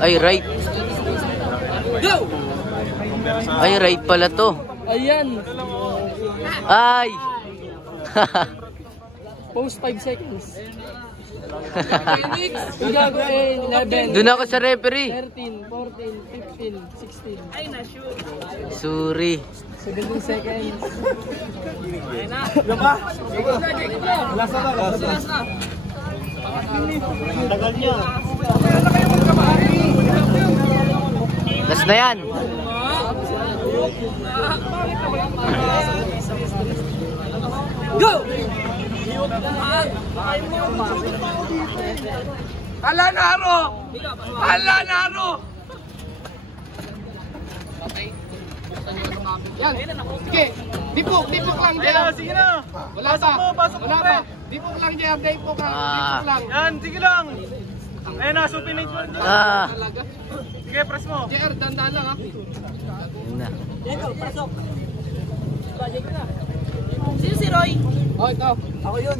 Ay, right. Go! Ay, right pala to. Ayan. Ay! Post 5 seconds. Gago 11. Doon ako sa referee. 13, 14, 15, 16. Ay, na-shoot. Sorry. 17 seconds. Ayun na. Diba? Last na. Tagal niya. Last na yan. Go! Hala naro! Hala naro! Yan. Sige. Dipok lang dyan. Sige na. Wala pa. Dipok lang dyan. Dipok lang. Yan, sige lang. Ayun na, supinate mo. Sige, press mo. JR, dandan lang ha. Yun na. Sino si Roy? Oh, ikaw. Ako yun.